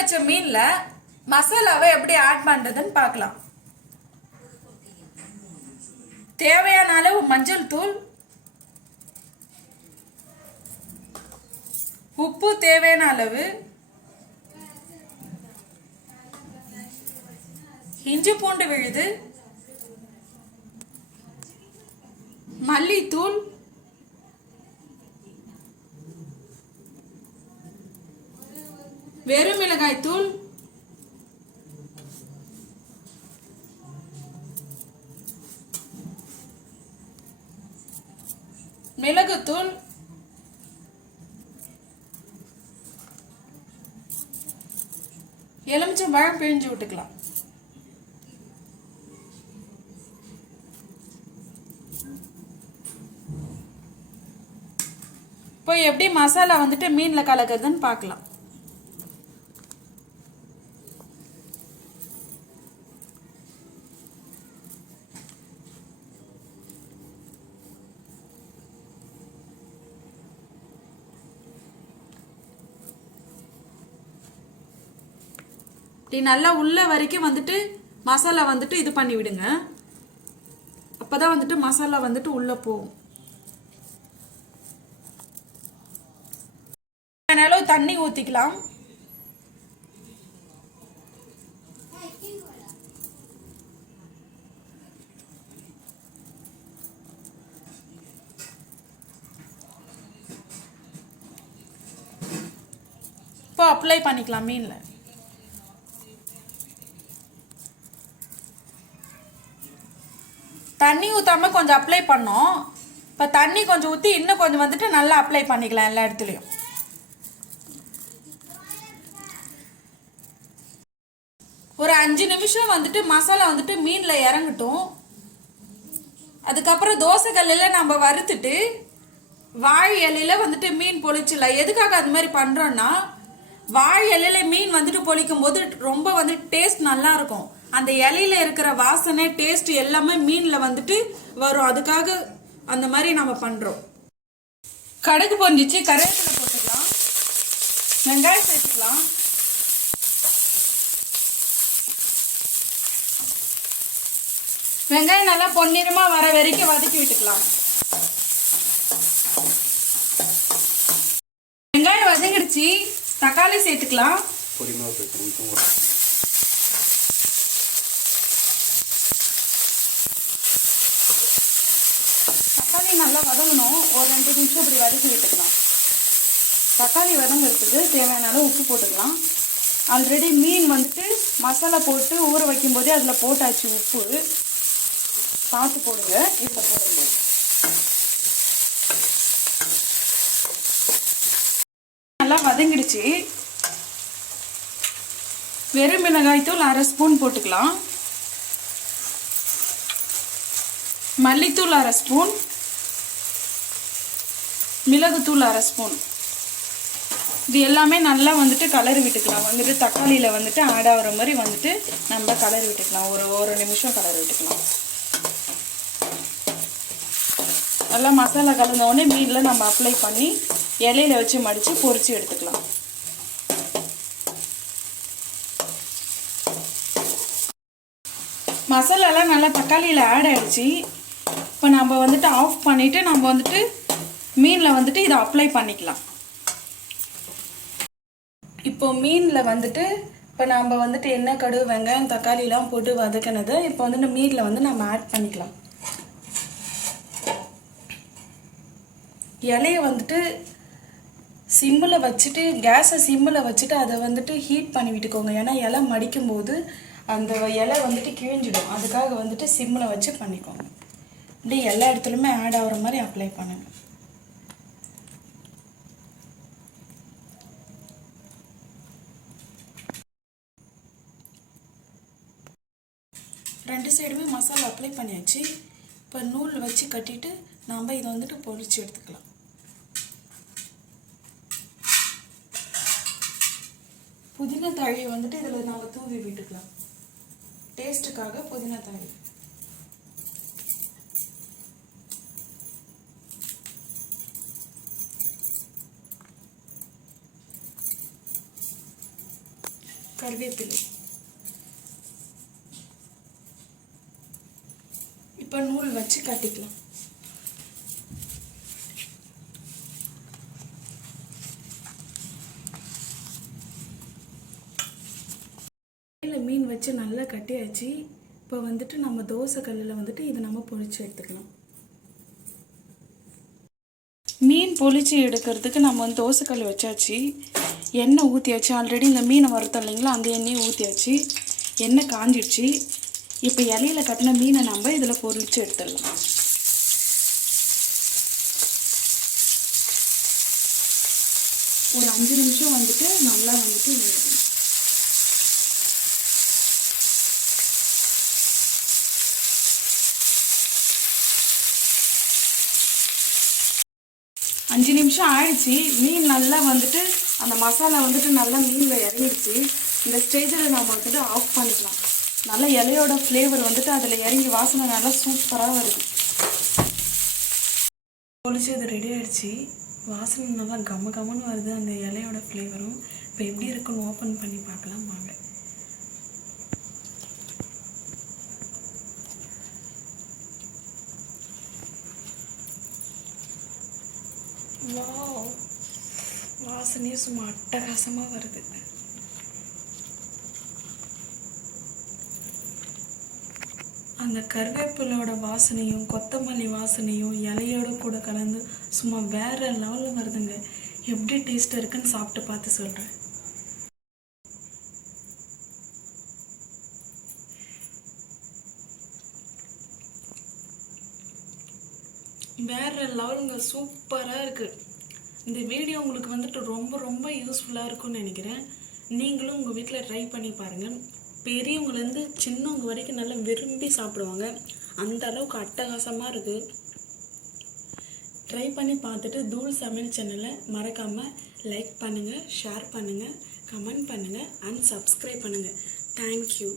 வச்ச மீன்ல மசாலாவை எப்படி ஆட் பண்றதுன்னு பார்க்கலாம். தேவையான அளவு மஞ்சள் தூள், உப்பு தேவையான அளவு, இஞ்சி பூண்டு விழுது, மல்லித்தூள், வெறும் மிளகாய் தூள், மிளகுத்தூள், எலுமிச்சம்பழம் பிழிஞ்சு விட்டுக்கலாம். இப்போ எப்படி மசாலா வந்துட்டு மீன்ல கலக்கிறதுன்னு பார்க்கலாம். இப்படி நல்லா உள்ள வரைக்கும் வந்துட்டு மசாலா வந்துட்டு இது பண்ணி விடுங்க. அப்பதான் வந்துட்டு மசாலா வந்துட்டு உள்ள போகும். அளவு தண்ணி ஊத்திக்கலாம். இப்போ அப்ளை பண்ணிக்கலாம் மீன்ல. தண்ணி ஊத்தாம கொஞ்சம் அப்ளை பண்ணோம். இப்போ தண்ணி கொஞ்சம் ஊற்றி இன்னும் கொஞ்சம் வந்துட்டு நல்லா அப்ளை பண்ணிக்கலாம் எல்லா இடத்துலையும். ஒரு 5 நிமிஷம் வந்துட்டு மசாலா வந்துட்டு மீன்ல இறங்கட்டும். அதுக்கப்புறம் தோசை கல்லில் நம்ம வறுத்துட்டு வாழை இலையில வந்துட்டு மீன் பொழிச்சிடலாம். எதுக்காக அது மாதிரி பண்றோம்னா, வாழை இலையில மீன் வந்துட்டு பொழிக்கும் போது ரொம்ப வந்துட்டு டேஸ்ட் நல்லா இருக்கும். அந்த இலையில இருக்கிற வாசனை டேஸ்ட் எல்லாமே மீன்ல வந்துட்டு வரும். அதுக்காக அந்த மாதிரி நம்ம பண்றோம். கடுகு பொரிஞ்சிச்சு, கருவேப்பிலை போட்டுக்கலாம், வெங்காயம் சேர்த்துக்கலாம், வெங்காயம் நல்லா பொன்னிறமா வர வரைக்கும் வதக்கி விட்டுக்கலாம். வெங்காயம் வதங்கிடுச்சு, தக்காளி சேர்த்துக்கலாம். தக்காளி நல்லா வதங்கணும். ஒரு 2 நிமிஷம் இப்படி வதக்கி விட்டுக்கலாம். தக்காளி வதங்கிறதுக்கு தேவையான அளவு உப்பு போட்டுக்கலாம். ஆல்ரெடி மீன் வந்துட்டு மசாலா போட்டு ஊற வைக்கும் போதே அதில் போட்டாச்சு உப்பு. பார்த்து போடுங்க. இப்போ போடும்போது நல்லா வதங்கிடுச்சு. வெறும் மிளகாய் தூள் 1/2 ஸ்பூன் போட்டுக்கலாம். மல்லித்தூள் 1/2 ஸ்பூன், மிளகுத்தூள் 1/2 ஸ்பூன். இது எல்லாமே நல்லா வந்துட்டு கலரி விட்டுக்கலாம். வந்துட்டு தக்காளியில் வந்துட்டு ஆட் ஆகிற மாதிரி வந்துட்டு நம்ம கலரி விட்டுக்கலாம். ஒரு நிமிஷம் கலரி விட்டுக்கலாம். நல்லா மசாலா கலந்த உடனே மீனில் நம்ம அப்ளை பண்ணி இலையில வச்சு மடித்து பொரிச்சு எடுத்துக்கலாம். மசாலாலாம் நல்லா தக்காளியில் ஆட் ஆகிடுச்சு. இப்போ நம்ம வந்துட்டு ஆஃப் பண்ணிவிட்டு நம்ம வந்துட்டு மீனில் வந்துட்டு இதை அப்ளை பண்ணிக்கலாம். இப்போ மீனில் வந்துட்டு இப்போ நம்ம வந்துட்டு எண்ணெய், கடுகு, வெங்காயம், தக்காளிலாம் போட்டு வதக்கினதை இப்போ வந்துட்டு மீனில் வந்து நம்ம ஆட் பண்ணிக்கலாம். இலையை வந்துட்டு சிம்மில் வச்சுட்டு, கேஸை சிம்மில் வச்சுட்டு அதை வந்துட்டு ஹீட் பண்ணி விட்டுக்கோங்க. ஏன்னா இலை மடிக்கும் போது அந்த இலை வந்துட்டு கிழிஞ்சிடும். அதுக்காக வந்துட்டு சிம்மில் வச்சு பண்ணிக்கோங்க. இப்படி எல்லா இடத்துலையுமே ஆட் ஆகிற மாதிரி அப்ளை பண்ணுங்க. ரெண்டு சைடுமே மசாலா அப்ளை பண்ணியாச்சு. இப்போ நூல் வச்சு கட்டிட்டு நாம் இதை வந்துட்டு பொரிச்சு எடுத்துக்கலாம். புதினா தழி வந்துட்டு இதில் நம்ம தூவி விட்டுக்கலாம். டேஸ்ட்டுக்காக புதினா தழி. கருவேப்பிலை. இப்போ நூல் வச்சு கட்டிக்கலாம். மீன் வச்சு நல்லா கட்டியாச்சு. இப்போ வந்துட்டு நம்ம தோசை கல்லில் வந்துட்டு இதை நம்ம பொரிச்சு எடுத்துக்கலாம். மீன் பொரிச்சு எடுக்கிறதுக்கு நம்ம வந்து தோசைக்கல் வச்சாச்சு. எண்ணெய் ஊற்றியாச்சு. ஆல்ரெடி இந்த மீனை வறுத்தோம் இல்லைங்களா, அந்த எண்ணெயை ஊற்றியாச்சு. எண்ணெய் காஞ்சிடுச்சு. இப்போ இலையில கட்டின மீனை நம்ம இதில் பொரிச்சு எடுத்துடலாம். ஒரு 5 நிமிஷம் வந்துட்டு நல்லா வந்துட்டு வேகும். அஞ்சு நிமிஷம் ஆயிடுச்சு. மீன் நல்லா வந்துட்டு அந்த மசாலா வந்துட்டு நல்லா மீனில் இறங்கிடுச்சு. இந்த ஸ்டேஜில் நம்ம வந்துட்டு ஆஃப் பண்ணிக்கலாம். நல்லா இலையோட ஃப்ளேவர் வந்துட்டு அதில் இறங்கி வாசனை நல்லா சூப்பராக வருது. பொரிச்சு இது ரெடி ஆகிடுச்சு. வாசனை நல்லா கம கமன்னு வருது, அந்த இலையோட ஃப்ளேவரும். இப்போ எப்படி இருக்குன்னு ஓப்பன் பண்ணி பார்க்கலாம் வாங்க. வாவ், வாசனையே சும்மா அட்டகாசமாக வருது. அந்த கருவேப்பிலோட வாசனையும் கொத்தமல்லி வாசனையும் இலையோட கூட கலந்து சும்மா வேற லெவலில் வருதுங்க. எப்படி டேஸ்ட் இருக்குன்னு சாப்பிட்டு பார்த்து சொல்கிறேன். வேற லெவலுங்க, சூப்பராக இருக்குது. இந்த வீடியோ உங்களுக்கு வந்துட்டு ரொம்ப ரொம்ப யூஸ்ஃபுல்லாக இருக்கும்னு நினைக்கிறேன். நீங்களும் உங்கள் வீட்டில் ட்ரை பண்ணி பாருங்கள். பெரியவங்கலேருந்து சின்னவங்க வரைக்கும் நல்லா விரும்பி சாப்பிடுவாங்க. அந்த அளவுக்கு அட்டகாசமாக இருக்குது. ட்ரை பண்ணி பார்த்துட்டு தூள் சமையல் சேனலை மறக்காமல் லைக் பண்ணுங்கள், ஷேர் பண்ணுங்கள், கமெண்ட் பண்ணுங்கள் அண்ட் சப்ஸ்கிரைப் பண்ணுங்கள். தேங்க்யூ.